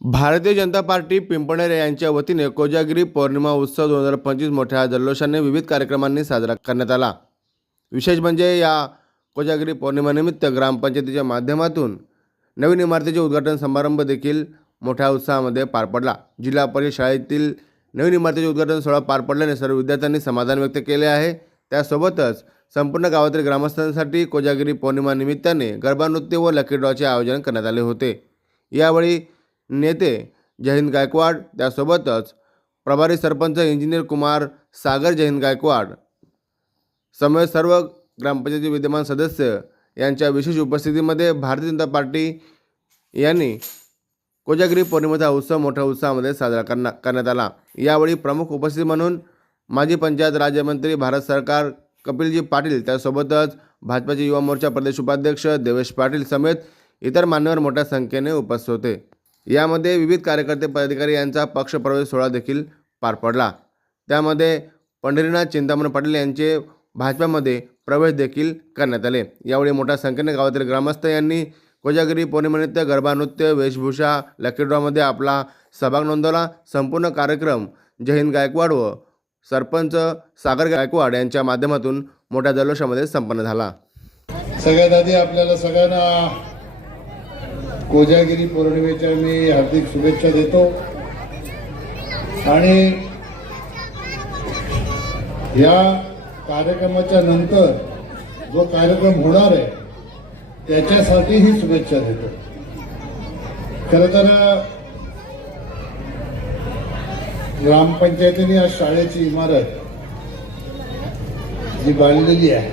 Bharatiya Janata party Pimpaner यांच्या वतीने कोजागिरी पौर्णिमा उत्सव दोन हजार पंचवीस मोठ्या जल्लोषाने विविध कार्यक्रमांनी साजरा करण्यात आला. विशेष म्हणजे या कोजागिरी पौर्णिमानिमित्त ग्रामपंचायतीच्या माध्यमातून नवीन इमारतीचे उद्घाटन समारंभ देखील मोठ्या उत्साहामध्ये पार पडला. जिल्हा परिषद शाळेतील नवीन इमारतीचे उद्घाटन सोहळा पार पडल्याने सर्व विद्यार्थ्यांनी समाधान व्यक्त केले आहे. त्यासोबतच संपूर्ण गावातील ग्रामस्थांसाठी कोजागिरी पौर्णिमा निमित्ताने गरबा नृत्य व लकी ड्रॉचे आयोजन करण्यात आले होते. यावेळी नेते जयहिंद गायकवाड. त्यासोबतच प्रभारी सरपंच इंजिनियर कुमार सागर जयहिंद गायकवाड. समय सर्व ग्रामपंचायती विद्यमान सदस्य यांच्या विशेष उपस्थितीमध्ये भारतीय जनता पार्टी यांनी कोजागिरी पौर्णिमेचा उत्सव मोठ्या उत्साहामध्ये साजरा करण्या करण्यात आला. यावेळी प्रमुख उपस्थिती म्हणून माजी पंचायत राज्यमंत्री भारत सरकार कपिलजी पाटील त्यासोबतच भाजपाचे युवा मोर्चा प्रदेश उपाध्यक्ष देवेश पाटील समेत इतर मान्यवर मोठ्या संख्येने उपस्थित होते. यामध्ये विविध कार्यकर्ते पदाधिकारी यांचा पक्षप्रवेश सोहळा देखील पार पडला. त्यामध्ये पंढरीनाथ चिंतामण पाटील यांचे भाजपामध्ये प्रवेश देखील करण्यात आले. यावेळी मोठ्या संख्येने गावातील ग्रामस्थ यांनी कोजागिरी पौर्णिमेनिमित्त गरबा नृत्य वेशभूषा लकी ड्रॉमध्ये आपला सहभाग नोंदवला. संपूर्ण कार्यक्रम जहीन गायकवाड व सरपंच सागर गायकवाड यांच्या माध्यमातून मोठ्या जल्लोषामध्ये संपन्न झाला. सगळ्यात आधी आपल्याला सगळ्यांना कोजागिरी पौर्णिमेच्या मी हार्दिक शुभेच्छा देतो. आणि या कार्यक्रमाच्या नंतर जो कार्यक्रम होणार आहे त्याच्यासाठीही शुभेच्छा देतो. खर तर ग्रामपंचायतीने आज शाळेची इमारत जी बांधलेली आहे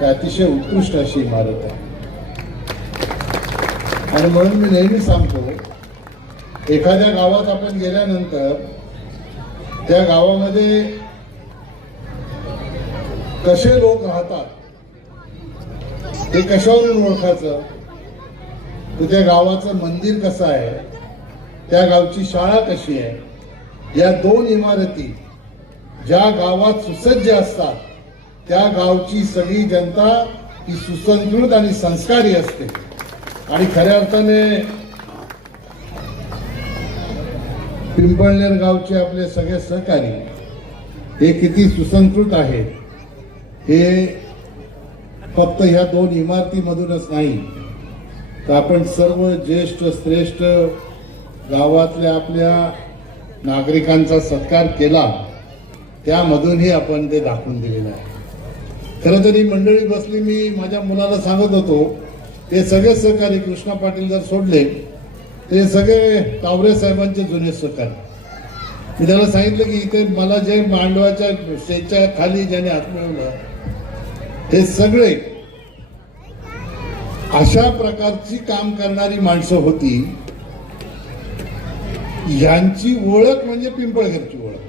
ती अतिशय उत्कृष्ट अशी इमारत आहे. आणि म्हणून मी नेहमी सांगतो एखाद्या गावात आपण गेल्यानंतर त्या गावामध्ये कसे लोक राहतात ते कशावरून ओळखायचं? तर त्या गावाचं मंदिर कसं आहे? त्या गावची शाळा कशी आहे? या दोन इमारती ज्या गावात सुसज्ज असतात त्या गावची सगळी जनता ही सुसंस्कृत आणि संस्कारी असते. आणि खऱ्या अर्थाने पिंपळनेर गावचे आपले सगळे सहकारी हे किती सुसंस्कृत आहेत हे फक्त ह्या दोन इमारतीमधूनच नाही तर आपण सर्व ज्येष्ठ श्रेष्ठ गावातल्या आपल्या नागरिकांचा सत्कार केला त्यामधूनही आपण ते दाखवून दिलेलं आहे. खरं तर ही मंडळी बसली मी माझ्या मुलाला सांगत होतो ते सगळे सहकारी कृष्णा पाटील जर सोडले ते सगळे तावरे साहेबांचे जुने सहकारी. मी त्याला सांगितलं की इथे मला जे मांडवाच्या शेच्या खाली ज्याने हात मिळवलं हे सगळे अशा प्रकारची काम करणारी माणसं होती. यांची ओळख म्हणजे पिंपळघरची ओळख.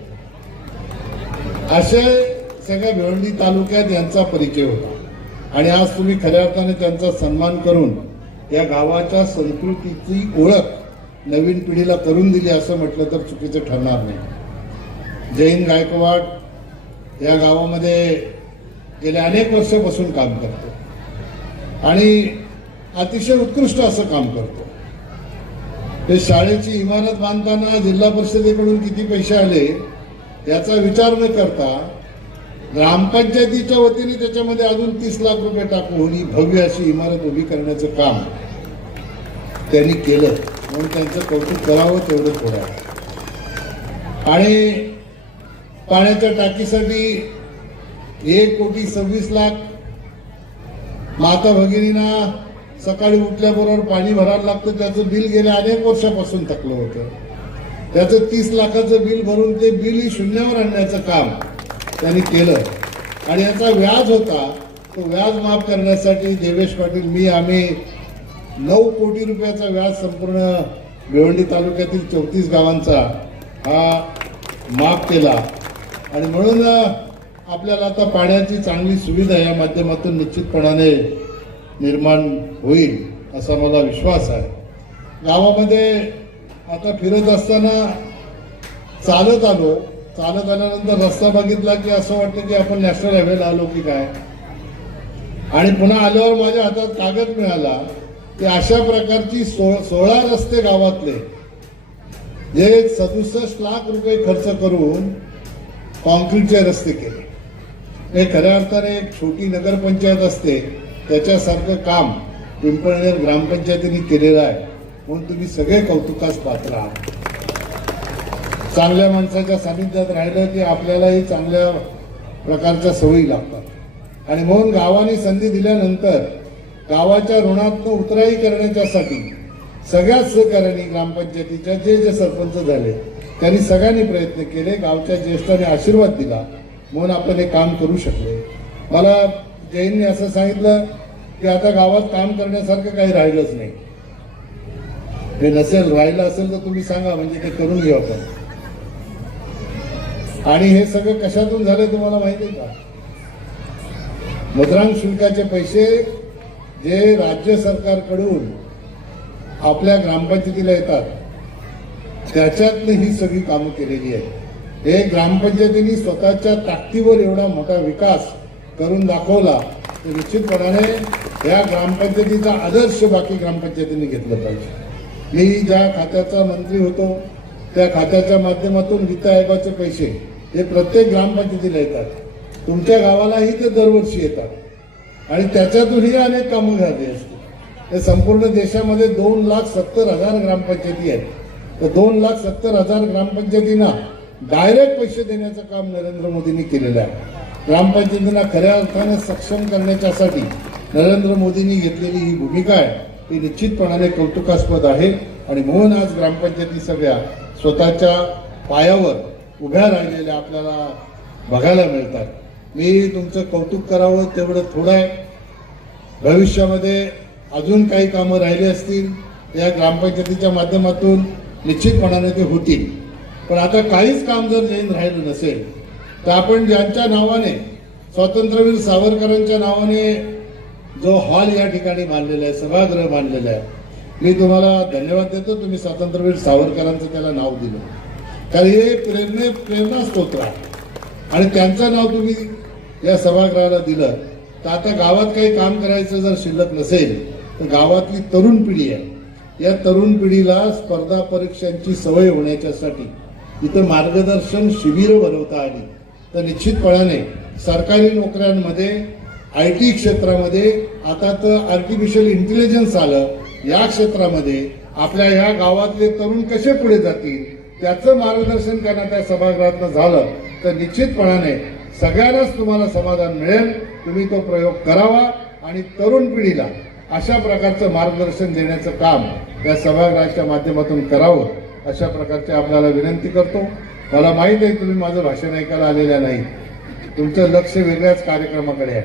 असे सगळ्या भिवंडी तालुक्यात यांचा परिचय होता. आणि आज तुम्ही खऱ्या अर्थाने त्यांचा सन्मान करून या गावाच्या संस्कृतीची ओळख नवीन पिढीला करून दिली असं म्हटलं तर चुकीचं ठरणार नाही. जैन गायकवाड. या गावामध्ये गेल्या अनेक वर्षापासून काम करतो. आणि अतिशय उत्कृष्ट असं काम करतो. ते शाळेची इमारत बांधताना जिल्हा परिषदेकडून किती पैसे आले याचा विचार न करता ग्रामपंचायतीच्या वतीने त्याच्यामध्ये अजून तीस लाख रुपये टाकून ही भव्य अशी इमारत उभी करण्याचं काम त्यांनी केलं. म्हणून त्यांचं कौतुक करावं तेवढं थोडं आणि पाण्याच्या टाकीसाठी एक कोटी सव्वीस लाख. माता भगिनींना सकाळी उठल्याबरोबर पाणी भरायला लागतं. त्याचं बिल गेल्या अनेक वर्षापासून थकलं होतं. त्याचं तीस लाखाचं बिल भरून ते बिलही शून्यावर आणण्याचं काम त्यांनी केलं. आणि याचा व्याज होता. तो व्याज माफ करण्यासाठी देवेश पाटील मी आम्ही नऊ कोटी रुपयाचा व्याज संपूर्ण भिवंडी तालुक्यातील चौतीस गावांचा हा माफ केला. आणि म्हणून आपल्याला आता पाण्याची चांगली सुविधा या माध्यमातून निश्चितपणाने निर्माण होईल असा मला विश्वास आहे. गावामध्ये आता फिरत असताना चालत आलो. चालत आल्यानंतर रस्ता बघितला की असं वाटतं की आपण नॅशनल हायवेला आलो की काय? आणि पुन्हा आल्यावर माझ्या हातात कागद मिळाला की अशा प्रकारची सो- सोळा रस्ते गावातले जे सदुसष्ट लाख रुपये खर्च करून कॉन्क्रीटचे रस्ते केले. हे खऱ्या अर्थाने एक छोटी नगरपंचायत असते. त्याच्यासारखं काम पिंपळनेर ग्रामपंचायतीने केलेलं आहे. म्हणून तुम्ही सगळे कौतुकास पात्र आहात. चांगल्या माणसाच्या सानिध्यात राहिलं की आपल्यालाही चांगल्या प्रकारच्या सवयी लागतात. आणि म्हणून गावाने संधी दिल्यानंतर गावाच्या ऋणातून उतराई करण्याच्यासाठी सगळ्याच सहकाऱ्यांनी ग्रामपंचायतीच्या जे जे सरपंच झाले त्यांनी सगळ्यांनी प्रयत्न केले गावच्या ज्येष्ठांनी आशीर्वाद दिला. म्हणून आपण हे काम करू शकलो. मला जैनने असं सांगितलं की आता गावात काम करण्यासारखं काही राहिलंच नाही. हे नसेल राहिलं असेल तर तुम्ही सांगा म्हणजे ते करून घेऊ आपण. आणि हे सगळं कशातून झालं तुम्हाला माहिती आहे का? मुद्रांक शुल्काचे पैसे जे राज्य सरकारकडून आपल्या ग्रामपंचायतीला येतात त्याच्यातनं ही सगळी कामं केलेली आहेत. हे ग्रामपंचायतीने स्वतःच्या ताकदीवर एवढा मोठा विकास करून दाखवला तर निश्चितपणाने या ग्रामपंचायतीचा आदर्श बाकी ग्रामपंचायतीने घेतलं पाहिजे. मी ज्या खात्याचा मंत्री होतो त्या खात्याच्या माध्यमातून वित्त आयोगाचे पैसे हे प्रत्येक ग्रामपंचायतीला येतात. तुमच्या गावालाही ते दरवर्षी येतात. आणि त्याच्यातूनही अनेक कामं झाली असतील. हे संपूर्ण देशामध्ये दोन लाख सत्तर हजार ग्रामपंचायती आहेत. तर दोन लाख सत्तर हजार ग्रामपंचायतींना डायरेक्ट पैसे देण्याचं काम नरेंद्र मोदींनी केलेलं आहे. ग्रामपंचायतींना खऱ्या अर्थाने सक्षम करण्याच्यासाठी नरेंद्र मोदींनी घेतलेली ही भूमिका आहे. ती निश्चितपणाने कौतुकास्पद आहे. आणि म्हणून आज ग्रामपंचायती सगळ्या स्वतःच्या पायावर उभ्या राहिलेल्या आपल्याला बघायला मिळतात. मी तुमचं कौतुक करावं तेवढं थोडं आहे. भविष्यामध्ये अजून काही कामं राहिली असतील या ग्रामपंचायतीच्या माध्यमातून निश्चितपणाने ते होतील. पण आता काहीच काम जर जैन राहिलं नसेल तर आपण ज्यांच्या नावाने स्वातंत्र्यवीर सावरकरांच्या नावाने जो हॉल या ठिकाणी बांधलेला आहे सभागृह बांधलेला आहे मी तुम्हाला धन्यवाद देतो. तुम्ही स्वातंत्र्यवीर सावरकरांचं त्याला नाव दिलं. कारण हे प्रेरणे प्रेरणास्तोत्र आहे आणि त्यांचं नाव तुम्ही या सभागृहाला दिलं. तर आता गावात काही काम करायचं जर शिल्लक नसेल तर गावातली तरुण पिढी आहे. या तरुण पिढीला स्पर्धा परीक्षांची सवय होण्याच्यासाठी इथं मार्गदर्शन शिबिरं भरवता आली. तर निश्चितपणाने सरकारी नोकऱ्यांमध्ये आय टी क्षेत्रामध्ये आता तर आर्टिफिशियल इंटेलिजन्स आलं या क्षेत्रामध्ये आपल्या ह्या गावातले तरुण कसे पुढे जातील? त्याचं मार्गदर्शन करण्यात त्या सभागृहातलं झालं तर निश्चितपणाने सगळ्यांनाच तुम्हाला समाधान मिळेल. तुम्ही तो प्रयोग करावा आणि तरुण पिढीला अशा प्रकारचं मार्गदर्शन देण्याचं काम या सभागृहाच्या माध्यमातून करावं अशा प्रकारची आपल्याला विनंती करतो. मला माहीत आहे तुम्ही माझं भाषण ऐकायला आलेल्या नाही. तुमचं लक्ष वेगळ्याच कार्यक्रमाकडे आहे.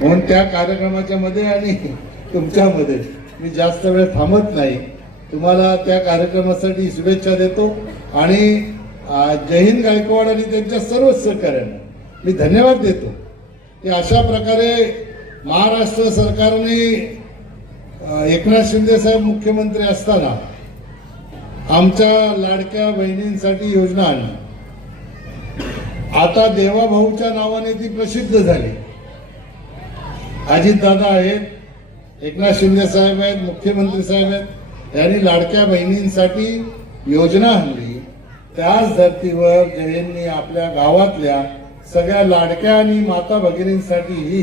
म्हणून त्या कार्यक्रमाच्या मध्ये आणि तुमच्यामध्ये मी जास्त वेळ थांबत नाही. तुम्हाला त्या कार्यक्रमासाठी शुभेच्छा देतो. आणि अं, गायकवाड आणि त्यांच्या सर्व सहकार्यांना मी धन्यवाद देतो. की अशा प्रकारे महाराष्ट्र सरकारने एकनाथ शिंदे साहेब मुख्यमंत्री असताना आमच्या लाडक्या बहिणींसाठी योजना आणली. आता देवाभाऊच्या नावाने ती प्रसिद्ध झाली. अजितदादा आहेत एकनाथ शिंदे साहेब आहेत मुख्यमंत्री साहेब आहेत. यांनी लाडक्या बहिणींसाठी योजना आणली. त्याच धर्तीवर जयंनी आपल्या गावातल्या सगळ्या लाडक्या आणि माता भगिनींसाठी ही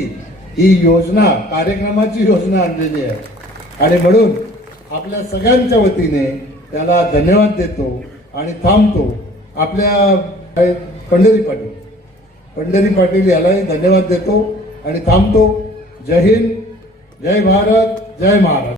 ही योजना कार्यक्रमाची योजना आणलेली आहे. आणि म्हणून आपल्या सगळ्यांच्या वतीने त्याला धन्यवाद देतो आणि थांबतो आपल्या पंढरी पाटील. पंढरी पाटील यालाही धन्यवाद देतो आणि थांबतो. जय हिंद जय भारत जय महाराष्ट्र.